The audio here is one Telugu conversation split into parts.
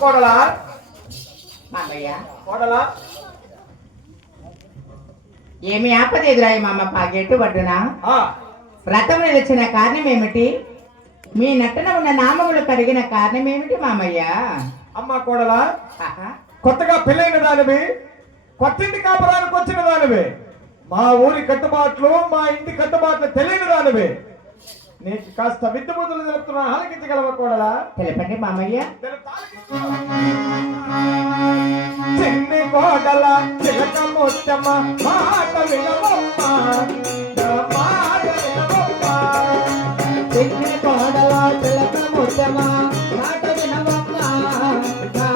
కోడలా? మామయ్య. కోడలా? ఏమి ఆపద ఎదురాయి మామ పాగేటు పడ్డునా ఆ, వ్రతం నిలిచిన కారణం ఏమిటి మీ నట్టన ఉన్న నామములు కరిగిన కారణం ఏమిటి మామయ్య? అమ్మ కోడలా. కొత్తగా పెళ్ళైన దానివి కొత్తింటి కాపురానికి వచ్చిన దానివి మా ఊరి కట్టుబాట్లు మా ఇంటి కట్టుబాట్లు తెలియని దానివి. నీకు కాస్త విద్య బుద్ధులు తెలుపుతున్నా ఆలకించగలవ కోడలా తెలపండి మామయ్య చిన్ని కోడల చిలక ముచ్చమ్మ మాట వినవమ్మ నా మాట వినవమ్మ చిన్ని కోడల చిలక ముచ్చమ మాట వినవమ్మ నా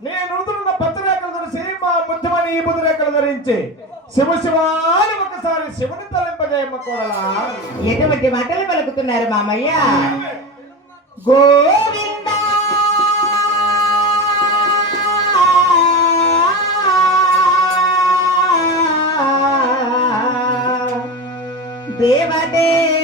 నేను నృతున్న పచ్చరేఖలు ధరిసి మా ముద్దుమని ఈ బుద్ధరేఖలు ధరించి శివ శివాని ఒకసారి శివుని తలింపజేయమ్మ కోడలా ఎటువంటి మాటలు పలుకుతున్నారు మామయ్య? గోవింద. దేవదేవా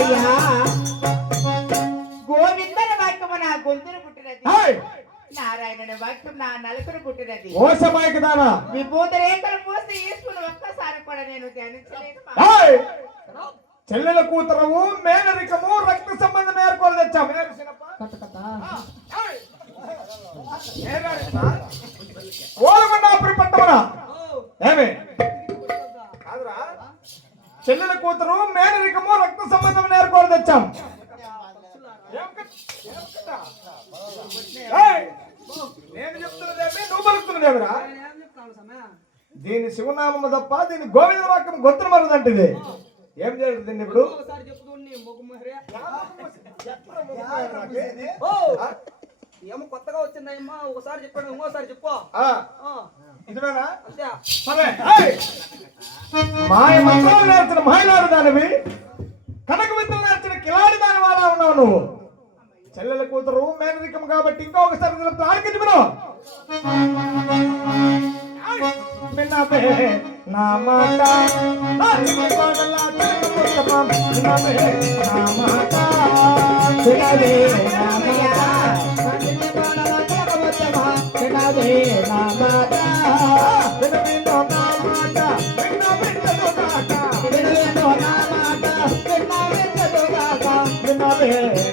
రామయ్య గోవిందన వాక్యము నా గొంతును పుట్టినది. నారాయణుని వాక్యం నా నలుగురు పుట్టినది. ఓసమాయికి దానా. విభూత రేఖలు పోస్తే ఈశ్వరుడు ఒక్కసారి కూడా నేను ధ్యానించలేదు మా. హాయ్. చెల్లెల కూతురు మేనరికము రక్త సంబంధం నేర్పాలని తెచ్చాం. నేను చెప్తున్నదేమి నువ్వు పలుకుతున్నదేమిరా దీని శివనామ తప్ప దీని గోవింద వాక్యం గొంతున మరదంటిది ఏం జరుగుతుంది ఇప్పుడు? ఏమో కొత్తగా వచ్చిందమ్మా ఒకసారి చెప్పాడు ఇంకోసారి చెప్పు. ఇదివేనా సరే! మాయ మంత్రాలు నేర్చిన మాయలాడు దానివి. కనక నేర్చిన కిలాడి దాని వాడా ఉన్నావు నువ్వు? చెల్లెల కూతురు మేనరికం కాబట్టి ఇంకా ఒకసారి తెలుపుతూ ఆడికించి మనం విన్నావే నా మాట. మాట. మాట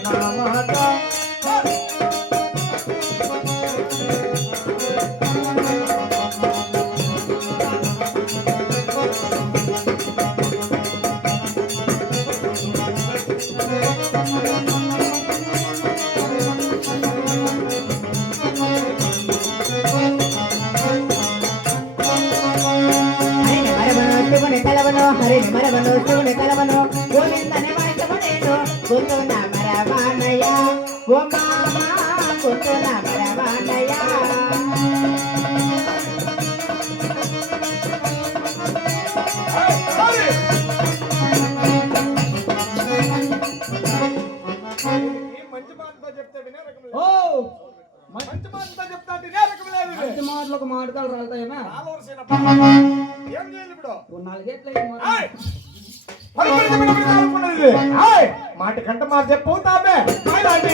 নামাটা ఓ మామా రకం లేదు. ఓ మంచి మాటతో చెప్తా వినే రకం లేదు. మంచి ఏం చేయాలి ఇప్పుడు? ఓ నాలుగేట్ల మాట కంట మాట చెప్పు తామే మైలాంటి